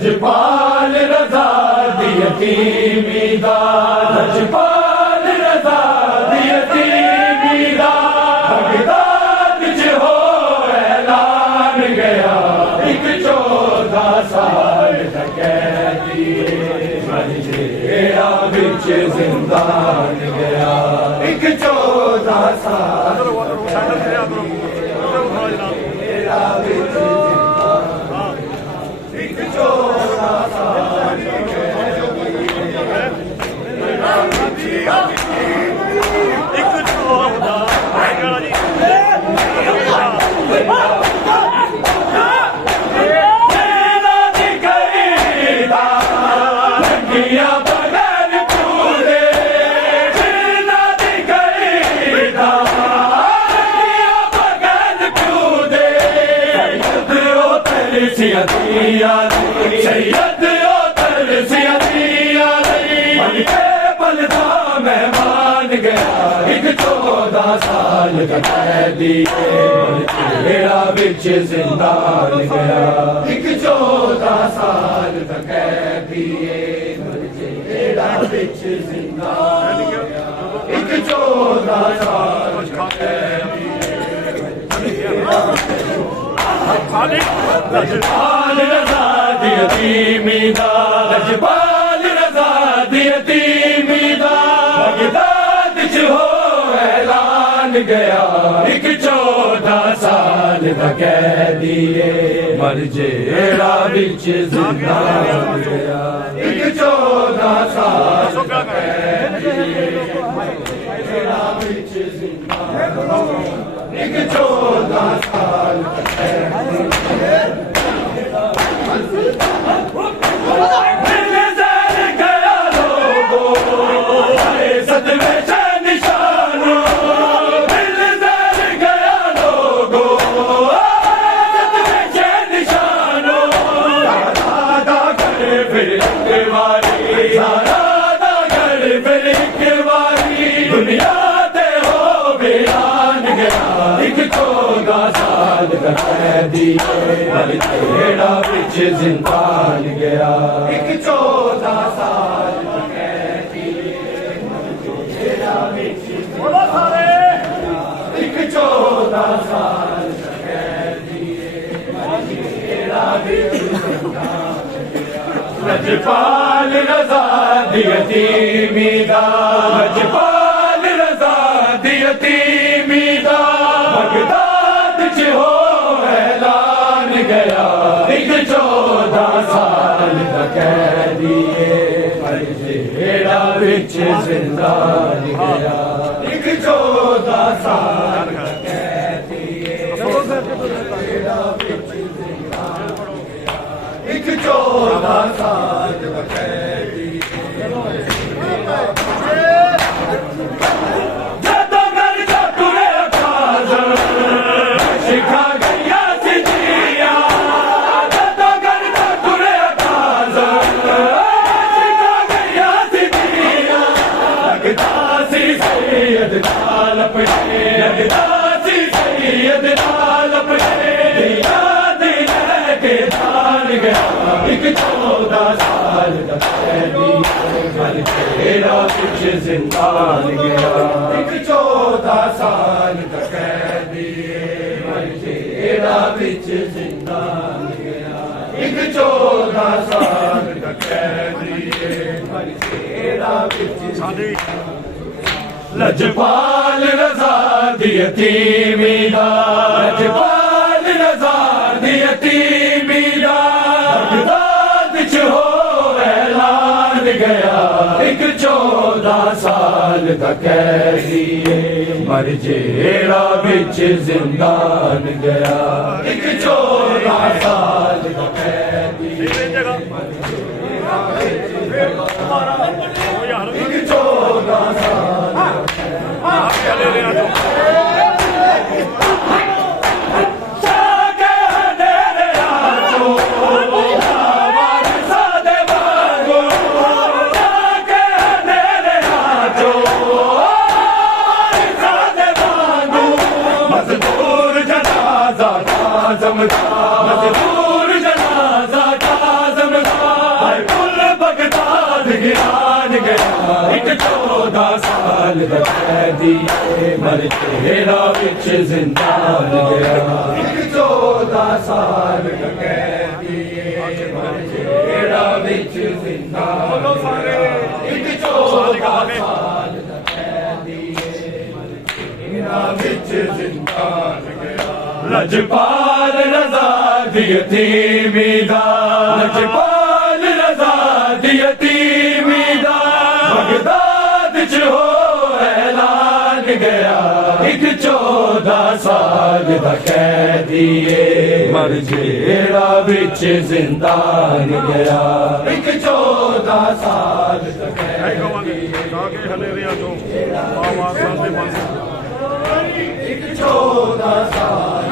लजपाल रजा दी यतीमी दा, लजपाल रजा दी यतीमी दा, बगदाद च हो ऐलान गया, एक 14 साल दा कैदी जेड़ा विच जिंदान गया, एक 14 साल सैयद बलदा मेहमान गया, एक 14 साल का कैदी जेड़ा विच जिंदान गया, एक 14 साल का कैदी जेड़ा विच जिंदान गया, एक 14 साल का कैदी लजपाल रजा दी यतीमी दा, लजपाल रजा दी यतीमी दा, बगदाद च हो ऐलान गया, एक 14 साल दा कैदी मर जेड़ा विच जिंदान गया, एक 14 साल दा कैदी जेड़ा विच जिंदान गया, एक 14 साल दा कैदी दुनिया दे हो वीरान गया, एक 14 साल का कैदी जेड़ा विच जिंदान गया, एक 14 साल का कैदी जेड़ा विच जिंदान गया, एक 14 साल का कैदी जेड़ा विच जिंदान गया, लजपाल रजा दी यतीमी दा, लजपाल रजा दी यतीमी दा, बगदाद च हो ऐलान गया, एक 14 साल का कैदी जेड़ा विच जिंदान गया, एक 14 साल का कैदी जेड़ा विच जिंदान गया, एक 14 साल का कैदी एक 14 साल का कैदी जेड़ा विच जिंदान गया, एक 14 साल का कैदी जेड़ा विच जिंदान गया, एक 14 साल का कैदी जेड़ा विच लजपाल रजा दी यतीमी दा, लजपाल रजा दी यतीमी दा, बगदाद च हो ऐलान गया, एक 14 साल का कैदी मर जेड़ा विच जिंदान गया, एक 14 साल का कैदी एक 14 साल मजदूर जनाजा काज़म 14 साल दा कैदी मर जेड़ा विच जिंदान गया 14 साल दा कैदी मर जेड़ा विच जिंदान गया 14 साल दा कैदी मर जेड़ा विच जिंदान गया लजपाल रज़ा दी यतीमी दा लजपाल रज़ा दी यतीमी दा बगदाद च हो ऐलान गया एक 14 साल दा कैदी मर जेड़ा विच जिंदान गया एक 14 साल दा कैदी एक 14 साल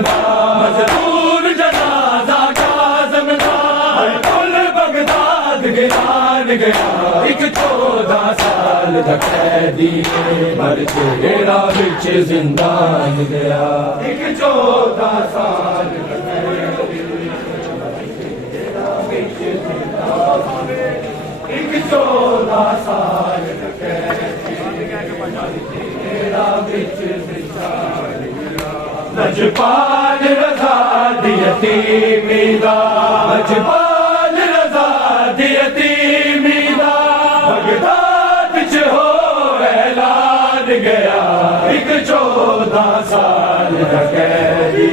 मजदूर जनाजा का ज़मींदार कुल बगदाद गिरान गया एक 14 साल दा कैदी मर जेड़ा विच जिंदान गया एक 14 साल दा कैदी एक 14 साल दा कैदी जेड़ा विच जिंदान लजपाल रज़ा दी यतीमी दा लजपाल रज़ा दी यतीमी दा बगदाद च हो ऐलान गया एक 14 साल दा कैदी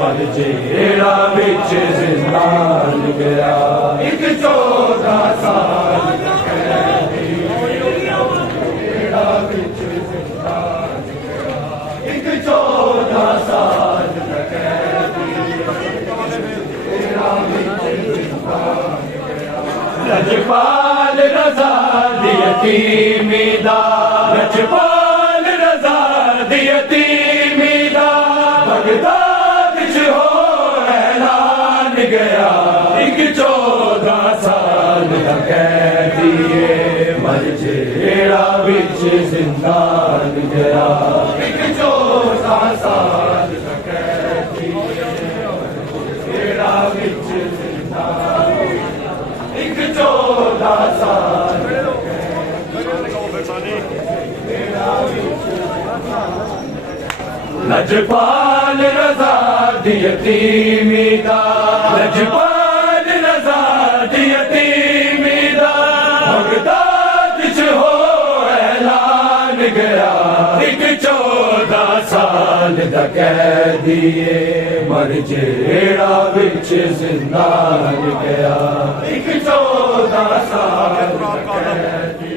मर जेड़ा विच जिंदान गया एक 14 साल दा कैदी जेड़ा विच जिंदान गया एक 14 साल दा कैदी जेड़ा विच जिंदान गया लजपाल रज़ा दी यतीमी दा लजपाल रज़ा दी यतीमी दा बगदाद च हो ऐलान गया एक 14 साल दा कैदी मर जेड़ा विच जिंदान गया एक 14 साल दा कैदी जेड़ा विच जिंदान एक 14 साल लजपाल रज़ा दी यतीमी दा लजपाल रज़ा दी यतीमी दा बगदाद च हो ऐलान गया एक 14 साल दा कैदी मर जेड़ा विच जिंदान गया एक 14 साल दा कैदी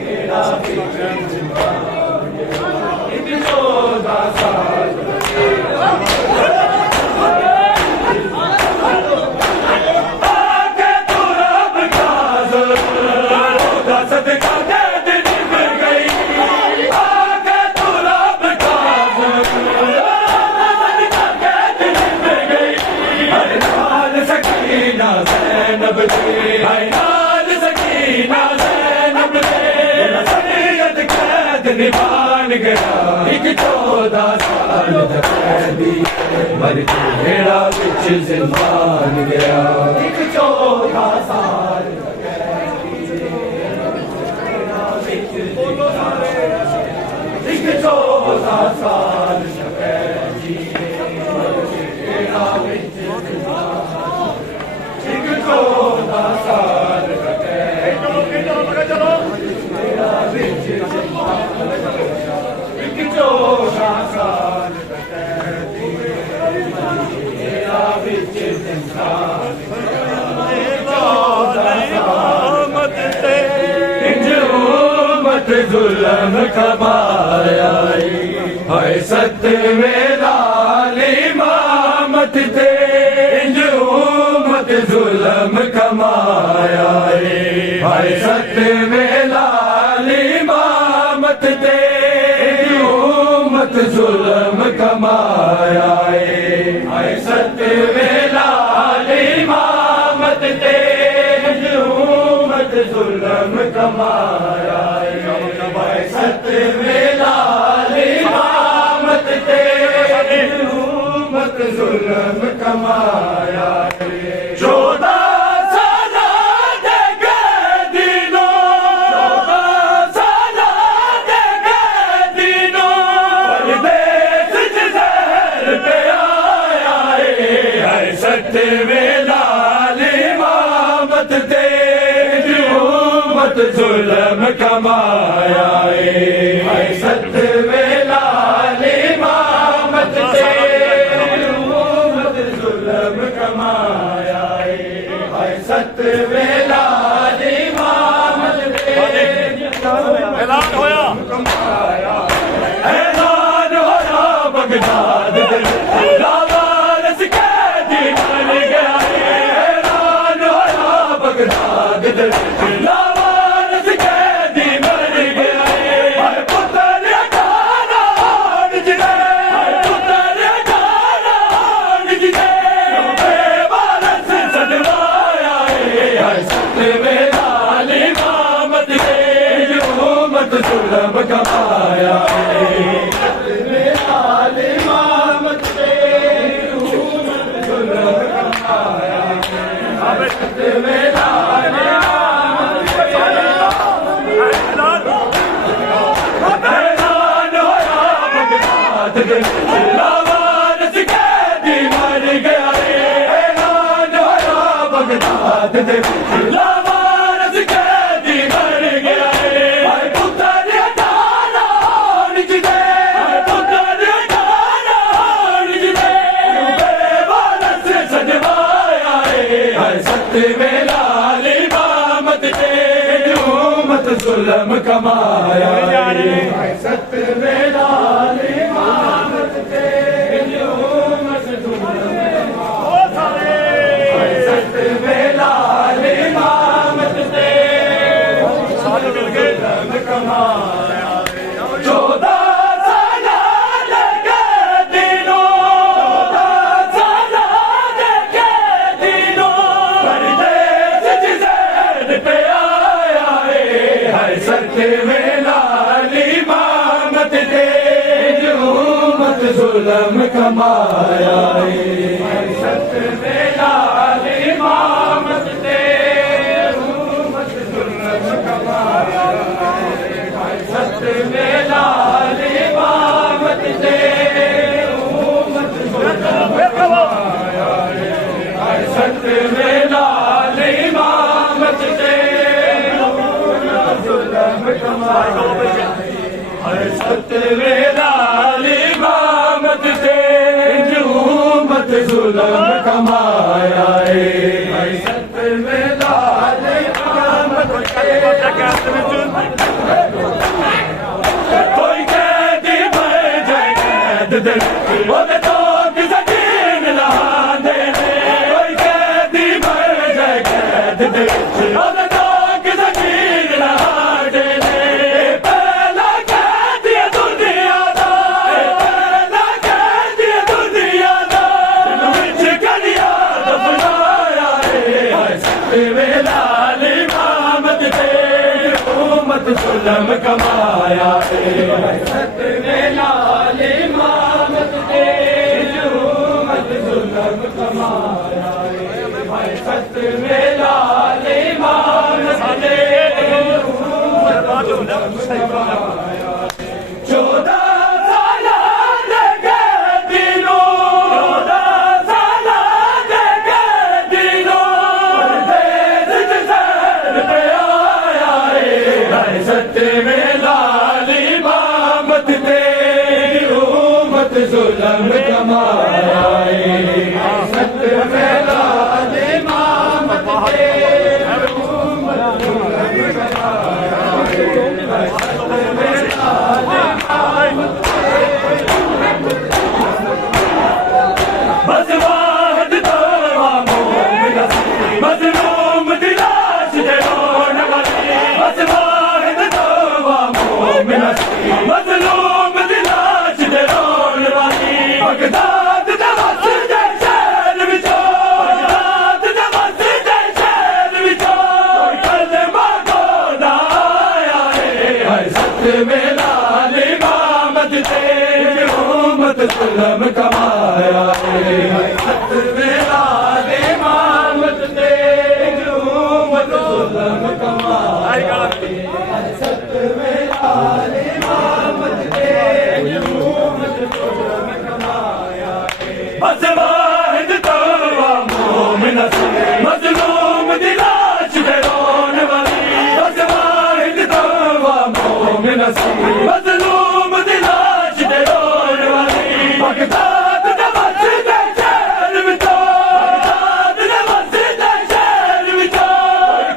जेड़ा विच जिंदान एक 14 साल आके तू रब काज़ दा सदका दे दिन निभर गई आके तू रब काज़ दा सदका दे दिन निभर गई हर नाल सकीना ज़ैनब दे हर नाल सकीना ज़ैनब दे सैयद कैद निभान गया एक 14 साल दा कैदी मर जेड़ा विच जिंदान गया एक 14 साल दा कैदी जेड़ा विच जिंदान एक 14 साल दा कैदी मर जेड़ा विच जिंदान एक 14 साल दा कैदी जेड़ा विच जिंदान एक 14 साल दा कैदी जेड़ा विच जिंदान जुल्म कमाया हाय सतवें लाल इमामत ते इंज उम्मत जुल्म कमाया हाय सतवें लाल इमामत ते उम्मत जुल्म कमाया हाय सतवें जुल्म कमाया है। 14 साल दे कैदीनो, 14 साल दे कैदीनो, परदेस च ज़हर पे आया है। सत्तवें लाल इमामत ते उम्मत जुल्म कमाया है। सत्तवें लाल इमामत ते उम्मत जुल्म कमाया है। सत्तवें लाल इमामत ते ऐलान होया, ऐलान होया बगदाद दे लावारिस कैदी बन गया है। ऐलान होया बगदाद दे लावारिस कैदी बन गया है। पुत्र अठाना जिने, पुत्र अठाना जिने बेवारस सजवाया है। सत्तवें लाल इमामत ते उम्मत जुल्म कमाया है। सत्तवें लाल इमामत ते उम्मत जुल्म कमाया है। सत्तवें लाल इमामत ते ऐलान होया बगदाद दे लावारिस कैदी मर गया है। ऐलान होया बगदाद दे लावारिस कैदी मर गया है। पुत्र अठाना जिने, पुत्र अठाना जिने बेवारस सजवाया है। सत्तवें लाल इमामत ते उम्मत जुल्म कमाया है। सत्तवें लाल इमामत ते उम्मत जुल्म कमाया है। सत्तवें लाल इमामत ते जुल्म कमाया है। 14 साल दे कैदीनो, 14 साल दे कैदीनो, परदेस च ज़हर पे आया है। सत्तवें लाल इमामत ते उम्मत जुल्म कमाया है। सत्तवें लाल इमामत ते उम्मत जुल्म कमाया है। सत्तवें लाल इमामत ते उम्मत जुल्म कमाया है। सत्तवें लाल इमामत ते उम्मत जुल्म कमाया है। सत्तवें लाल इमामत ते उम्मत जुल्म कमाया है। सत्तवें लाल इमामत कोई कैदी मर जाए कैद दे ओदे तो किसे दीन लहां दे। कोई कैदी मर जाए कैद दे ओदे तो किसे दीन लहां दे। पहला कैदी दुनिया दा, पहला कैदी दुनिया दा विच कलिया दफनाया है। सत्तवें लाल इमामत ते उम्मत जुल्म कमाया है। सत्तवें लाल इमामत ते उम्मत जुल्म कमाया है। सत्तवें लाल इमामत ते उम्मत जुल्म कमाया है। 14 साल दे कैदीनो, 14 साल दे कैदीनो, परदेस च ज़हर पे आया है। सत्तवें लाल इमामत ते उम्मत जुल्म कमाया है। सत्तवें लाल इमामत ते उम्मत जुल्म कमाया है। सत्तवें लाल इमामत बस वाहिद दवा मोमिन मज़लूम दी लाश दे रोने वाली। बस वाहिद दवा मोमिन मज़लूम दी लाश दे रोने वाली। बगदाद दा मस्जिद शहर विचों, बगदाद दा मस्जिद शहर विचों कलमा को ना आया है। सत्तवें लाल इमामत ते उम्मत जुल्म कमाया सतवें लाल इमामत ते हुकूमत जुल्म कमाया सतवें लाल इमामत ते हुकूमत जुल्म कमाया बस वाहिद तौबा मोमिन मजलूम दी लाश ते रोने वाली बस वाहिद तौबा मोमिन मजलूम दी लाश ते रोने वाली बगदाद दे मस्जिद शहर विचों बगदाद दे मस्जिद शहर विचों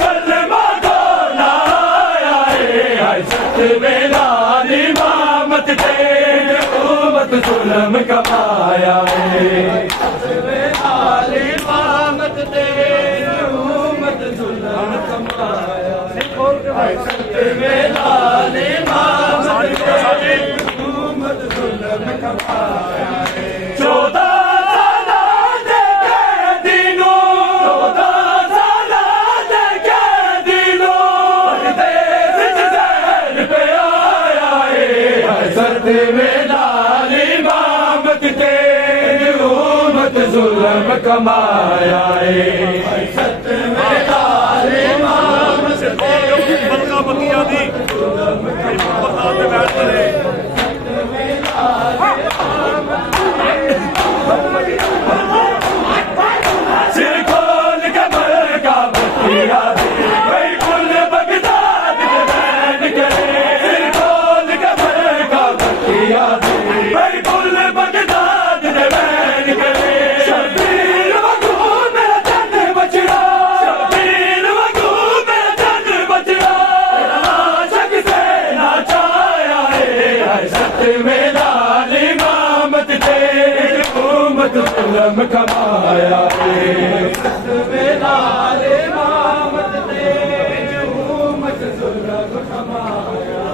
कलमा को ना आया है सतवें लाल इमामत ते हुकूमत जुल्म कमाया है सतवें लाल इमामत ते हुकूमत जुल्म कमाया सतवें लाल इमामत ते हुकूमत जुल्म कमाया 14 साला दे कैदीनों 14 साला दे कैदीनों परदेस च ज़हर पे आया है सतवें लाल इमामत ते हुकूमत जुल्म कमाया है सतवें लाल इमामत ते बलका बकिया दी बगदाद में बैठ रहे सिर खोल के बलका बकिया दी भाई कुल बगदाद के बैन करे सिर खोल के बलका बकिया दी भाई कुल बगदाद के बैन करे शबीर वगू मेरा चंद बचड़ा शबीर वगू मेरा चंद बचड़ा आशिक से नाचाया है सतवें लाल इमामत ते हुकूमत जुल्म कमाया है सतवें लाल इमामत ते हुकूमत जुल्म कमाया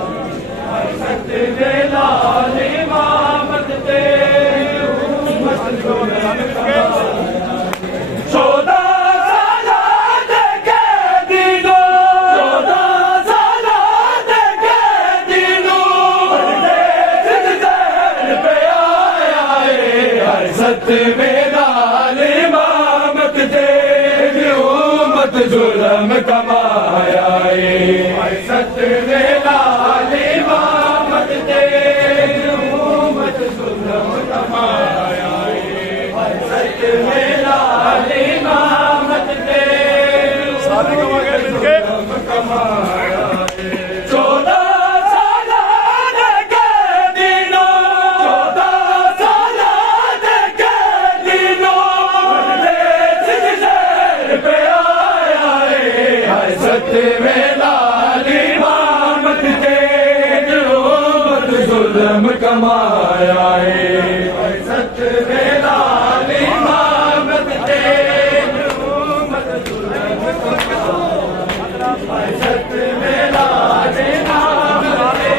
सतवें लाल इमामत ते हुकूमत जुल्म कमाया 14 साला दे कैदीनों 14 साला दे कैदीनों परदेस च ज़हर पे आया है सतवें लाल इमामत ते हुकूमत जुल्म कमाया है सतवें लाल इमामत ते हुकूमत जुल्म कमाया है सतवें लाल इमामत ते सारे कमागे मिलके कमाया 14 साला दे कैदीनों 14 साला दे कैदीनों परदेस च ज़हर पे आया है सतवें लाल इमामत ते हुकूमत जुल्म कमाया है सतवें लाल इमामत ते हुकूमत जुल्म कमाया सतवें लाल इमामत ते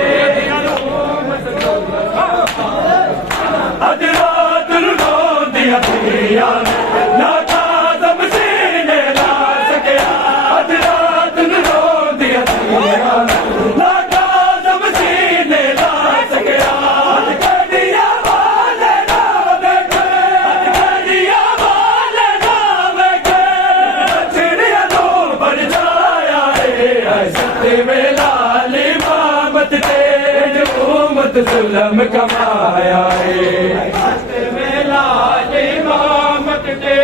हुकूमत जुल्म अज रात रोंदियां पियां ना काज़म सीने ला सकिया अज रात रोंदियां पियां ना काज़म सीने ला सकिया अज कड़िया वाले ना बैठे अज कड़िया वाले ना बैठे चिड़िया तो बढ़ जाया है सतवें लाल इमामत ते हुकूमत जुल्म कमाया है सतवें लाल इमामत ते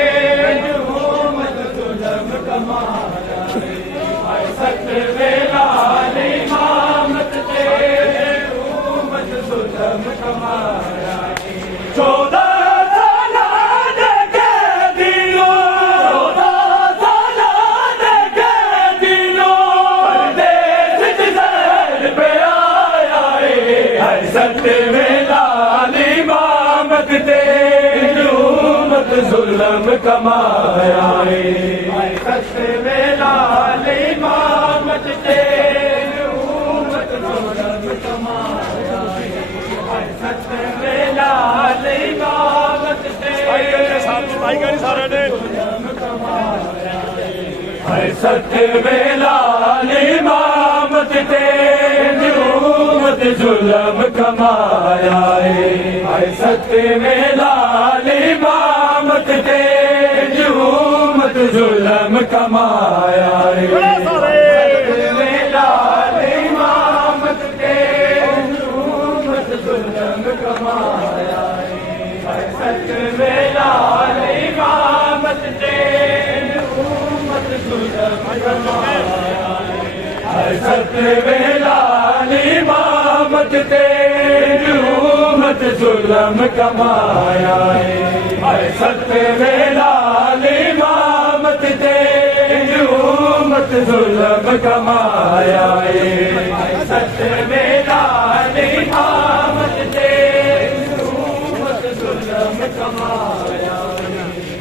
हुकूमत जुल्म कमाया है सतवें लाल इमामत ते हुकूमत जुल्म कमाया है 14 साला दे कैदीनों 14 साला दे कैदीनों परदेस च ज़हर पे आया है सतवें लाल इमामत ते हुकूमत जुल्म कमाया है सतवें लाल इमामत ते हुकूमत जुल्म कमाया है सतवें लाल इमामत ते सारे ने सतवें लाल इमामत ते हुकूमत जुल्म कमाया है सत्य में लाल इमामत ते मत जुल्म कमाया है लाल इमामत ते मत जुल्म कमाया है सत्य में लाल इमामत ते मत जुल्म कमाया है सत्य में लाल इमामत ते मत जुल्म कमाया है सत्य में लाल इमामत ते मत जुल्म कमाया है सत्य में लाल इमामत ते मत जुल्म कमाया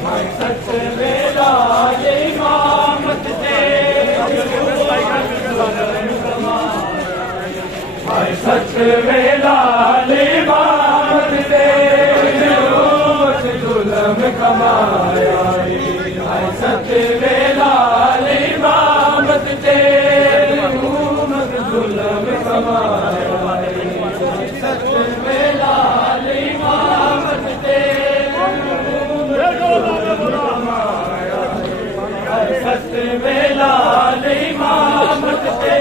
है सत्य में लाल इमामत ते सत्य में लाल इमामत ते मत जुल्म कमाया है सत्य में लाल इमामत ते मत जुल्म कमाया है सत्य में लाल इमामत ते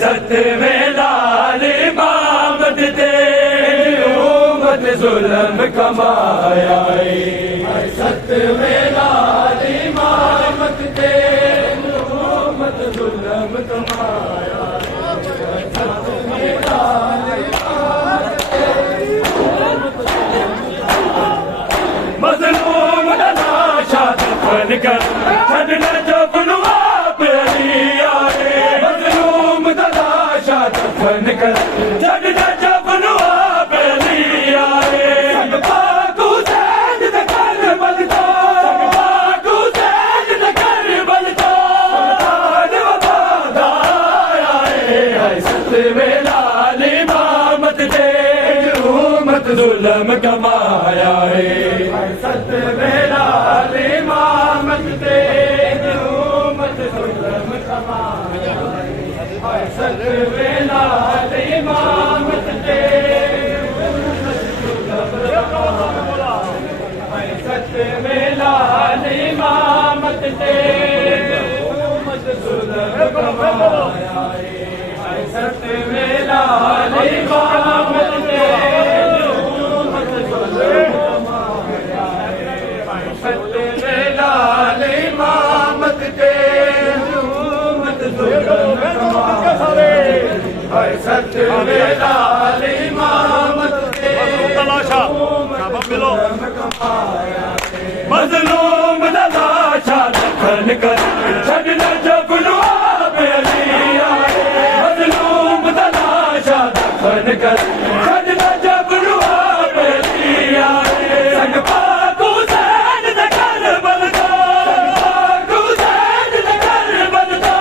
सत्य में लाल इमामत ते जुल्म कमाया है सत्य में लाल इमामत ते मत जुल्म कमाया सत्य में लाल इमामत ते मज़लूम दा लाशा दफन कर छड़ना जब आप अली आए मज़लूम दा लाशा दफन कर छड़ना जब आप अली आए जुल्म कमाया है सत्य में लाल इमामत ते मत जुल्म कमाया है सत्य में लाल इमामत ते सत्य में लाल इमामत ते मत जुल्म कमाया है सत्य में लाल इमामत ते सत्य में लाल इमामत ते मत जुल्म कमाया है सत्य में लाल इमामत ते मज़लूम दा लाशा दफन कर छड़ना जब आप अली आए मज़लूम दा लाशा दफन कर छड़ना जब आप अली आए संग पाक हुसैन दे करबल दा पाक हुसैन दे करबल दा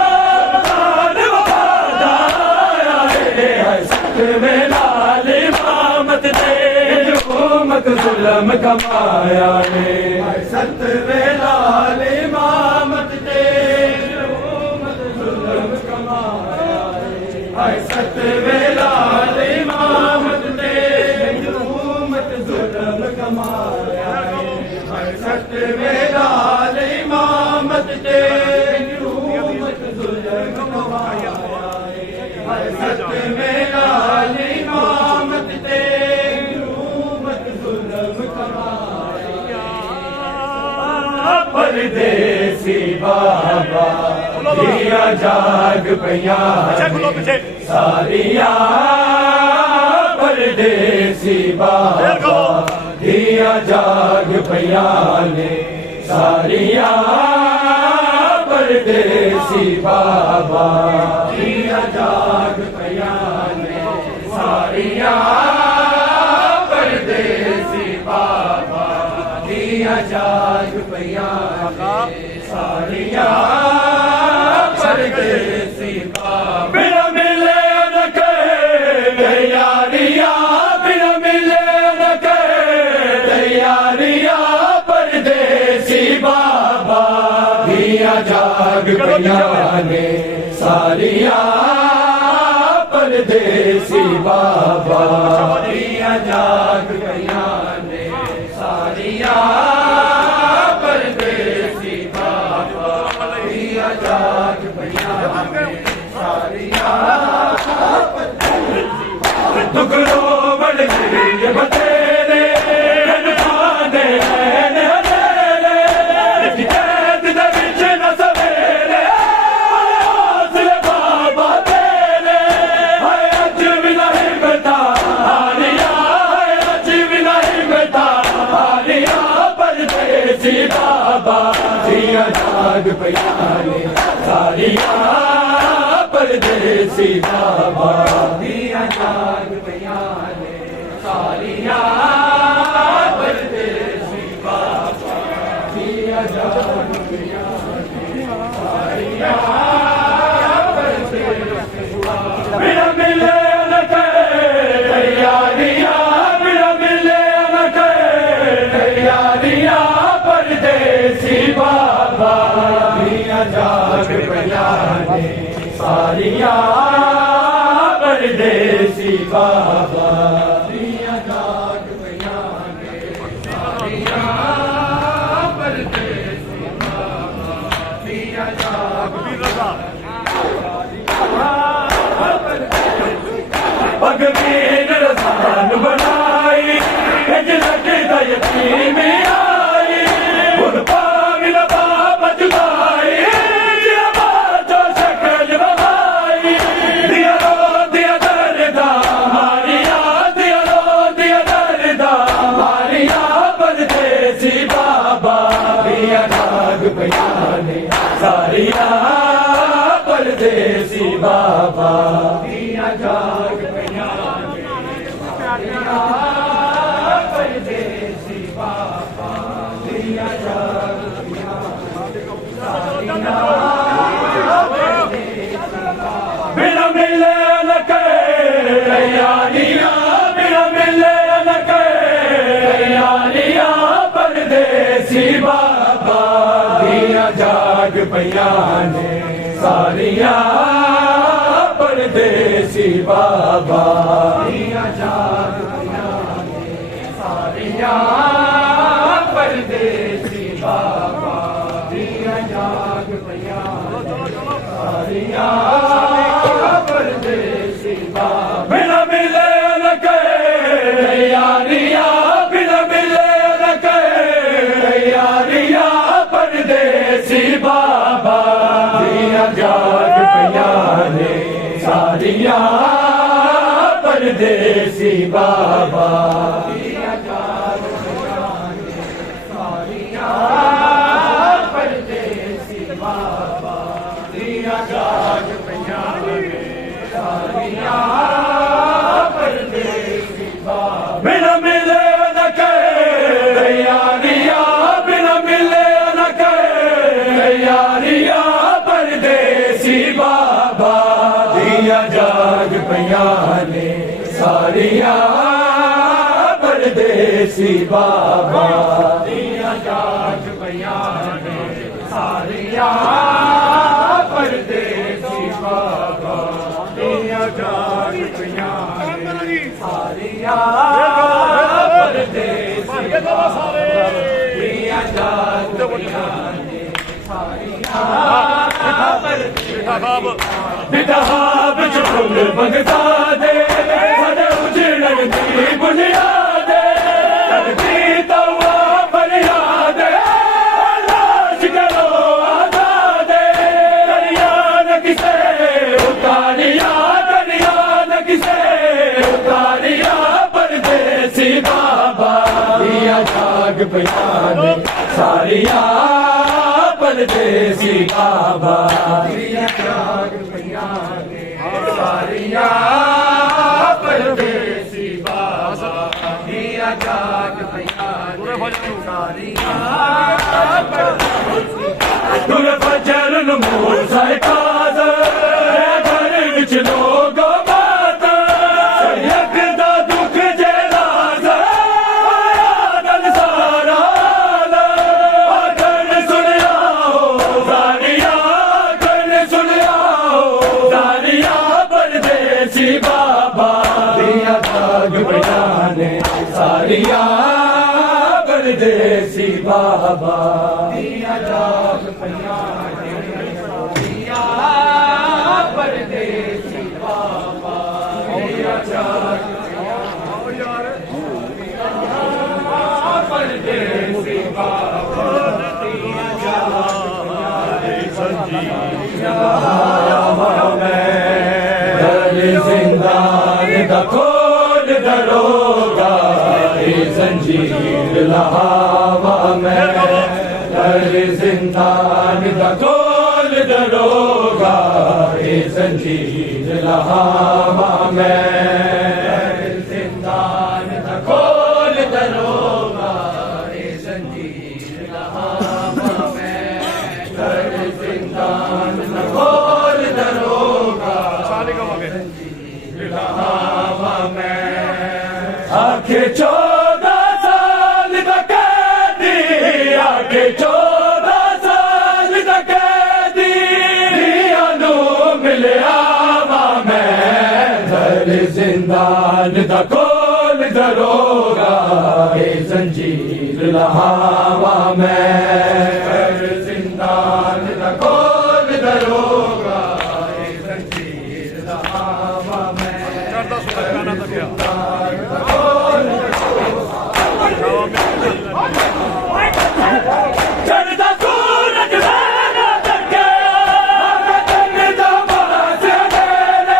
लाल वफादार आए सत्य में लाल इमामत ते मत जुल्म कमाया है सत्य में लाल इमामत ते मत जुल्म कमाया है सत्य में लाल इमामत ते मत जुल्म कमाया है सत्य में लाल इमामत ते मत जुल्म कमाया है सत्य में लाल इमामत ते परदेसी बाबा दिया जाग पिया सारिया परदेसी बाबा दिया जाग पिया ने सारिया परदेसी बाबा दिया जाग पिया ने सारिया परदेसी बाबा दिया जाग पिया सारिया परदेसी बाबा बिना मिले न कहे ਪਈਆਂ ਨੇ ਸਾਰੀਆਂ ਪਰਦੇਸੀ ਬਾਬਾ ਦੀਆਂ ਜਾਗ ਪਈਆਂ ਨੇ ਸਾਰੀਆਂ ਪਰਦੇਸੀ ਬਾਬਾ ਦੀਆਂ ਜਾਗ ਪਈਆਂ ਨੇ ਸਾਰੀਆਂ ਦੁੱਖ ਰੋਵਣ ਦੇ ਬਤੇਰੇ ਖਾਂਦੇ ਨੇ ਹਨੇਰੇ ਜਿੱਤ ਦੇ ਵਿੱਚ ਨਾ ਸਵੇਰੇ ਹੌਸਲੇ ਬਾਬਾ ਤੇਰੇ ਹਾਏ ਅੱਜ ਵੀ ਨਹੀਂ ਬਤਾ ਹਾਰੀਆਂ ਹਾਏ ਅੱਜ ਵੀ ਨਹੀਂ ਬਤਾ ਹਾਰੀਆਂ ਪਰਦੇਸੀ ਬਾਬਾ ਦੀਆਂ ਜਾਗ ਪਈਆਂ ਨੇ ਸਾਰੀਆਂ ਪਰਦੇਸੀ ਬਾਬਾ ਦੀਆਂ ਜਾਗ ਪਈਆਂ ਨੇ ਸਾਰੀਆਂ ਪਰਦੇਸੀ ਬਾਬਾ ਦੀਆਂ ਜਾਗ ਪਈਆਂ ਨੇ ਸਾਰੀਆਂ ਪਰਦੇਸੀ ਬਾਬਾ ਬਿਨਾ ਮਿਲੇ ਨਾ ਕਰੇ ਯਾਰੀਆਂ ਬਿਨਾ ਮਿਲੇ ਨਾ ਕਰੇ ਯਾਰੀਆਂ ਪਰਦੇਸੀ ਬਾਬਾ ਦੀਆਂ ਜਾਗ ਪਈਆਂ ਨੇ ਸਾਰੀਆਂ ਪਰਦੇਸੀ ਬਾਬਾ ਦੀਆਂ ਜਾਗ ਪਈਆਂ ਨੇ ਸਾਰੀਆਂ ਪਰਦੇਸੀ ਬਾਬਾ ਦੀਆਂ ਜਾਗ ਭਗਵੀਨ ਰਸਾਨ ਬਣਾਈ ਇੰਜ ਲੱਗਦਾ ਯਤੀਮ ਆਈ ਹੁਣ ਪਾਵੀ ਨਾ ਬਾਬਾ ਜੁਦਾਈ ਸਾਰੀਆਂ ਪਰਦੇਸੀ ਬਾਬਾ ਦੀਆਂ ਜਾਗ ਪਈਆਂ ਨੇ ਸਾਰੀਆਂ ਪਰਦੇਸੀ ਬਾਬਾ ਦੀਆਂ ਜਾਗ ਪਈਆਂ ਬਿਨਾ ਮਿਲੇ ਨਾ ਕਰੇ ਯਾਰੀਆਂ ਬਿਨਾ ਮਿਲੇ ਨਾ ਕਰੇ ਯਾਰੀਆਂ ਪਰਦੇਸੀ ਬਾਬਾ ਦੀਆਂ ਜਾਗ ਪਈਆਂ ਨੇ ਸਾਰੀਆਂ ਪਰਦੇਸੀ ਬਾਬਾ ਦੀਆਂ ਜਾਗ ਪਈਆਂ ਨੇ ਸਾਰੀਆਂ ਪਰਦੇਸੀ ਬਾਬਾ ਦੀਆਂ ਜਾਗ ਪਈਆਂ ਸਾਰੀਆਂ ਪਰਦੇਸੀ ਬਾਬਾ ਬਿਨਾ ਮਿਲੇ ਨਾ ਕਰੇ ਯਾਰੀਆਂ ਬਿਨਾ ਮਿਲੇ ਨਾ ਕਰੇ ਯਾਰੀਆਂ ਪਰਦੇਸੀ ਬਾਬਾ ਦੀਆਂ ਜਾਗ ਪਈਆਂ ਨੇ ਸਾਰੀਆਂ ਪਰਦੇਸੀ ਬਾਬਾ ਦੀਆਂ ਜਾਗ ਪਈਆਂ ਨੇ ਸਾਰੀਆਂ ਪਰਦੇਸੀ ਬਾਬਾ ਦੀਆਂ ਜਾਗ ਪਈਆਂ ਨੇ ਸਾਰੀਆਂ ਪਰਦੇਸੀ ਬਾਬਾ ਬਿਨਾ ਮਿਲੇ ਨਾ ਕਰੇ ਯਾਰੀਆਂ ਬਿਨਾ ਮਿਲੇ ਨਾ ਕਰੇ ਯਾਰੀਆਂ ਪਰਦੇਸੀ ਬਾਬਾ ਦੀਆਂ ਜਾਗ ਪਈਆਂ ਨੇ ਸਾਰੀਆਂ ਪਰਦੇਸੀ ਬਾਬਾ ਦੀਆਂ ਜਾਗ ਪਈਆਂ ਨੇ ਸਾਰੀਆਂ ਪਰਦੇਸੀ ਬਾਬਾ ਦੀਆਂ ਜਾਗ ਪਈਆਂ ਨੇ ਸਾਰੀਆਂ ਪਰਦੇਸੀ ਬਾਬਾ ਦੀਆਂ ਜਾਗ ਪਈਆਂ ਨੇ ਸਾਰੀਆਂ ਬਿਦਹਾਬ ਚ ਫੁੱਲ ਮੰਗਦਾ ਦੇ ਸਾਡੇ ਉਜੜਨ ਦੀ ਬੁਨਿਆਦ ਕਰਦੀ ਤਵਾ ਫਰਿਆਦ ਲਾਸ਼ ਕਰੋ ਆਜ਼ਾਦ ਦਰਿਆ ਨ ਕਿਸੇ ਉਤਾਰਿਆ ਦਰਿਆ ਨ ਕਿਸੇ ਉਤਾਰਿਆ ਪਰਦੇਸੀ ਬਾਬਾ ਦੀਆਂ ਜਾਗ ਪਈਆਂ ਨੇ ਸਾਰੀਆਂ ਪਰਦੇਸੀ ਬਾਬਾ ਦੀਆਂ ਜਾਗ ਪਈਆਂ ਨੇ ਸਾਰੀਆਂ ਪਰਦੇਸੀ ਬਾਬਾ ਦੀਆਂ ਜਾਗ ਪਈਆਂ ਨੇ ਸਾਰੀਆਂ ਦੁਰ ਫਜਰ ਨੂੰ ਮੂਲ ਸਰਕਾਜ਼ ਘਰ ਵਿੱਚ ਲੋਗੋ ਬਾਤ ਸਯਕ ਦਾ ਦੁੱਖ ਜਲਾਜ਼ ਆਇਆ ਦਲ ਸਾਰਾ ਆਖਰ ਸੁਣਿਆ ਹੋ ਜ਼ਾਰੀਆਂ पिया परदेसी बाबा दिया जाग पिया पिया परदेसी बाबा दिया जाग परदेसी बाबा दिया जाग जिंदान का खोल दरोगा जंजीर लहावा में जिंदान का खोल दरोगा जंजीर लहावा में जिंदान का खोल दरोगा जंजीर लहावा में जिंदान का खोल दरोगा लहावा में आखे 14 साल का कैदी आखे 14 साल का कैदी अनु मिले आवा में दर जिंदान दा खोल दरोगा जंजीर लहावा में दर जिंदान दा खोल दरोगा जंजीर लहावा में चढ़ता सूरज मैंने तके तन दबास तेरे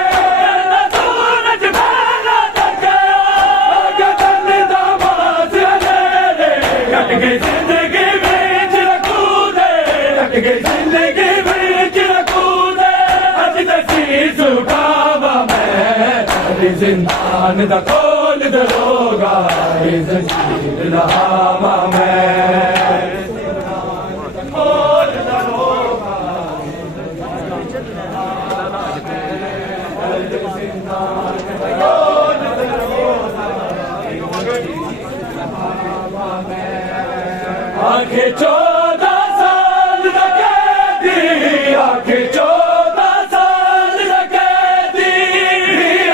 सूरज मैंने तके तन दबास तेरे कट गई जिंदगी में रखूदे कट गई जिंदगी में रखूदे अज तसीस उठावा मैं जिंदान दा खोल दरोगा जंजीर लहावा में खोल दरोगा आखे 14 साल का कैदी आखे 14 साल का कैदी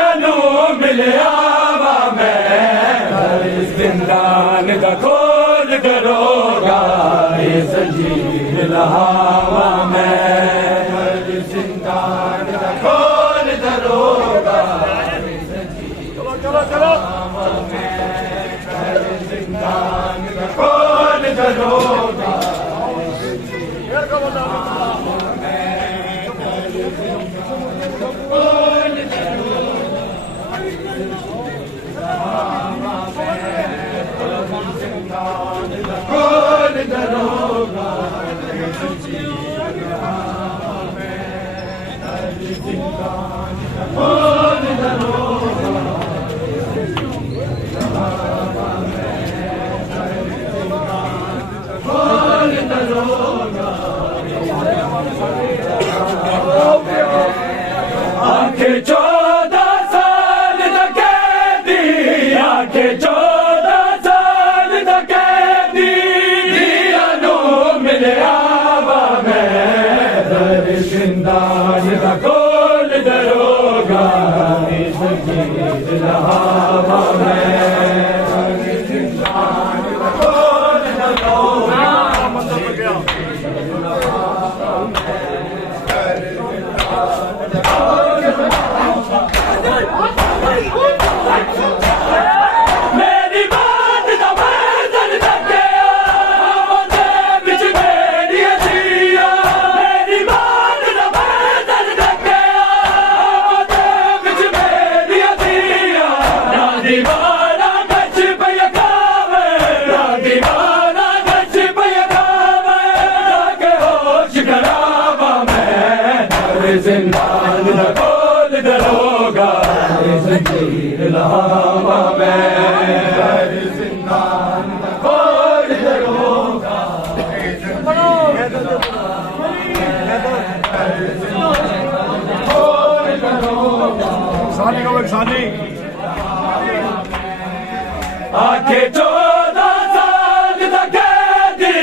अनु मिले आवा में जिंदान का खोल दरोगा जंजीर लहावा में जिंदान का खोल दरोगा चलो चलो जिंदान का खोल दरोगा खोल दरोगा खोल दरोगा खोल दरोगा आखे 14 साल का कैदी आखे 14 साल का कैदी अनु मिले आवा में जिंदान का खोल दरोगा जंजीर लहावा में जिंदान का खोल दरोगा मेरी बात दा वैदन तके आवाज़े बिच मेरी अजिया मेरी बात दा वैदन तके आवाज़े बिच मेरी अजिया ना दीवाना गच पया खावे ना दीवाना गच पया खावे जाके होश करावा मैं जिंदान दा खोल दरोगा जंजीर लहावा में जिंदान दा खोल दरोगा सानी को सानी आखे 14 साल का कैदी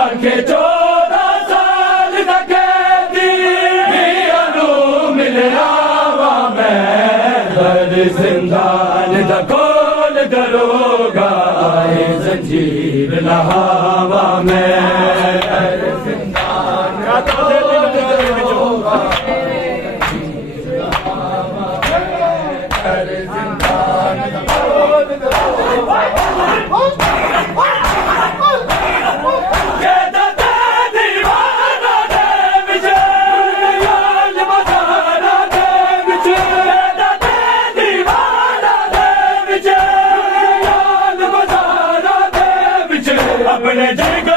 आखे 14 साल का कैदी अनु मिले आवा में जिंदान दा खोल दरोगा जंजीर लहावा मैं अपने जिगर